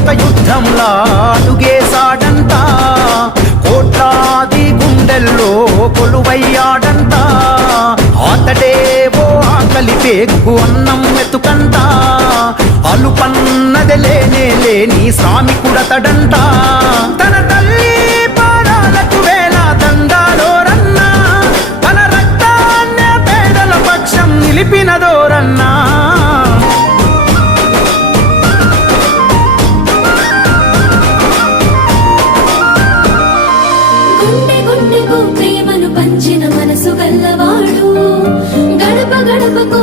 ఒక యుద్ధంలా అడుగేశాడంట, కోట్లాది గుండెల్లో కొలువయ్యాడంట. అతడే ఓ ఆకలి పేగు అన్నం వెతుకంట, అలుపన్నది లేనే లేని శ్రామికుడతడంట. తన తల్లి పాదాలకు వేల దండాలోరన్నా, తన రక్తాన్నే పేదల పక్షం నిలిపినదోరన్నా. ప్రేమను పంచిన మనసు గల్లవాడు, గడప గడపకు